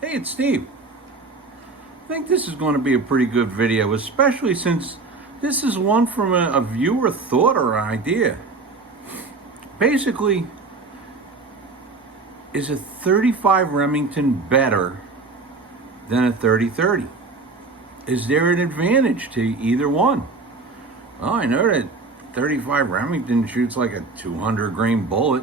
Hey, it's Steve. I think this is going to be a pretty good video, especially since this is one from a viewer thought or idea. Basically, is a 35 Remington better than a 30-30? Is there an advantage to either one? Well, I know that 35 Remington shoots like a 200 grain bullet,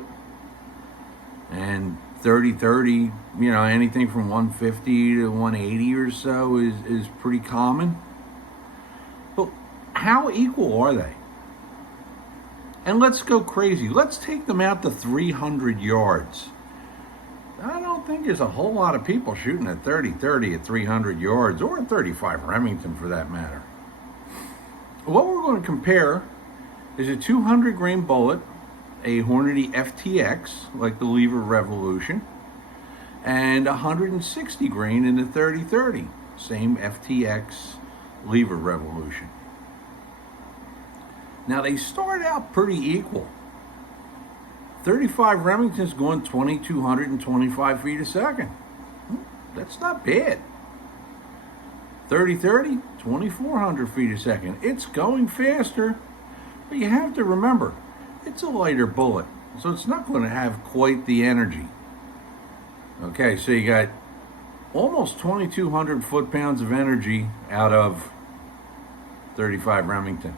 and 30-30, anything from 150 to 180 or so is pretty common. But how equal are they? And let's go crazy. Let's take them out to 300 yards. I don't think there's a whole lot of people shooting at 30-30 at 300 yards, or a 35 Remington for that matter. What we're going to compare is a 200 grain bullet, a Hornady FTX, like the Lever Revolution, and 160 grain in the 30-30, same FTX Lever Revolution. Now they start out pretty equal. 35 Remington's going 2,225 feet a second. That's not bad. 30-30, 2,400 feet a second. It's going faster, but you have to remember, it's a lighter bullet, so it's not going to have quite the energy. Okay, so you got almost 2,200 foot-pounds of energy out of 35 Remington.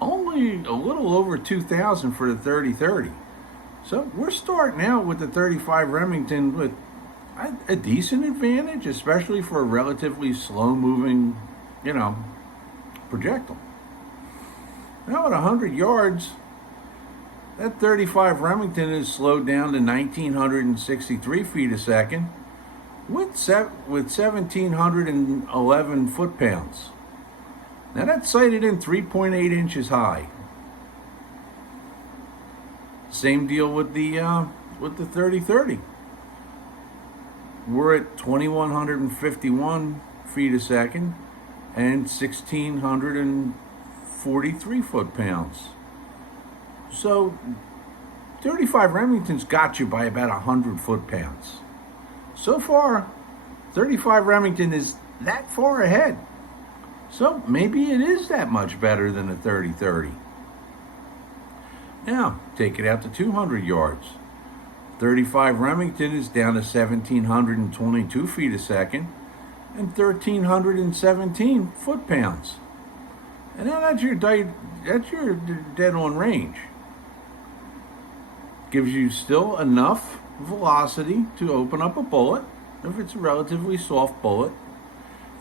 Only a little over 2,000 for the 30-30. So we're starting out with the 35 Remington with a decent advantage, especially for a relatively slow-moving, projectile. Now at 100 yards, that 35 Remington is slowed down to 1,963 feet a second with 1,711 foot-pounds. Now that's sighted in 3.8 inches high. Same deal with the 30-30. We're at 2,151 feet a second and 1,643 foot-pounds. So 35 Remington's got you by about 100 foot-pounds. So far, 35 Remington is that far ahead. So maybe it is that much better than a 30-30. Now, take it out to 200 yards. 35 Remington is down to 1,722 feet a second and 1,317 foot-pounds. And now that's your dead-on range. Gives you still enough velocity to open up a bullet, if it's a relatively soft bullet.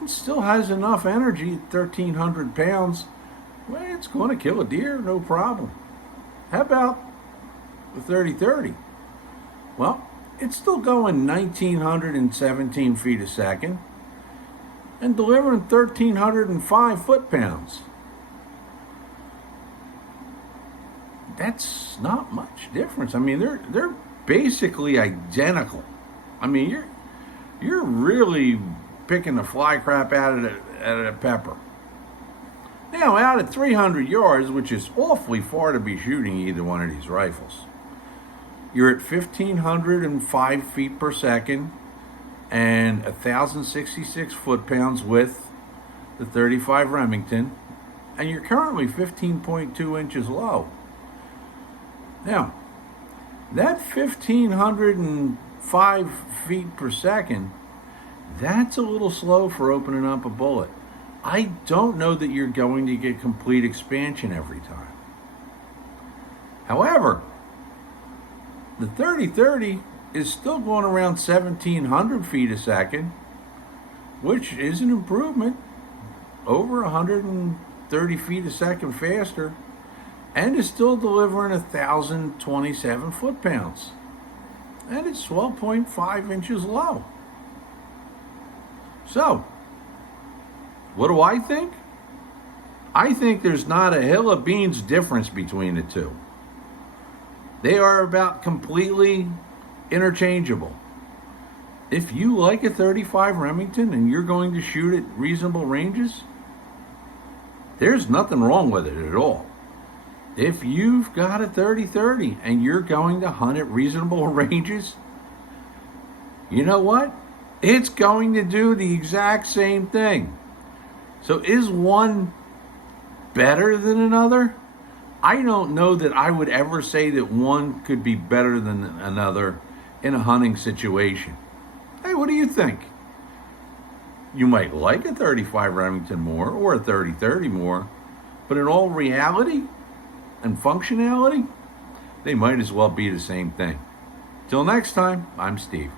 It still has enough energy at 1,300 pounds. Well, it's going to kill a deer, no problem. How about the 30-30? Well, it's still going 1,917 feet a second and delivering 1,305 foot-pounds. That's not much difference. I mean, they're basically identical. I mean, you're really picking the fly crap out of the pepper. Now, out at 300 yards, which is awfully far to be shooting either one of these rifles, you're at 1,505 feet per second and 1,066 foot-pounds with the 35 Remington, and you're currently 15.2 inches low. Now, that 1,505 feet per second, that's a little slow for opening up a bullet. I don't know that you're going to get complete expansion every time. However, the 30-30 is still going around 1,700 feet a second, which is an improvement, over 130 feet a second faster, and is still delivering 1,027 foot-pounds. And it's 12.5 inches low. So, what do I think? I think there's not a hill of beans difference between the two. They are about completely interchangeable. If you like a 35 Remington and you're going to shoot at reasonable ranges, there's nothing wrong with it at all. If you've got a 30-30 and you're going to hunt at reasonable ranges, you know what? It's going to do the exact same thing. So is one better than another? I don't know that I would ever say that one could be better than another in a hunting situation. Hey, what do you think? You might like a 35 Remington more or a 30-30 more, but in all reality and functionality, they might as well be the same thing. Till next time, I'm Steve.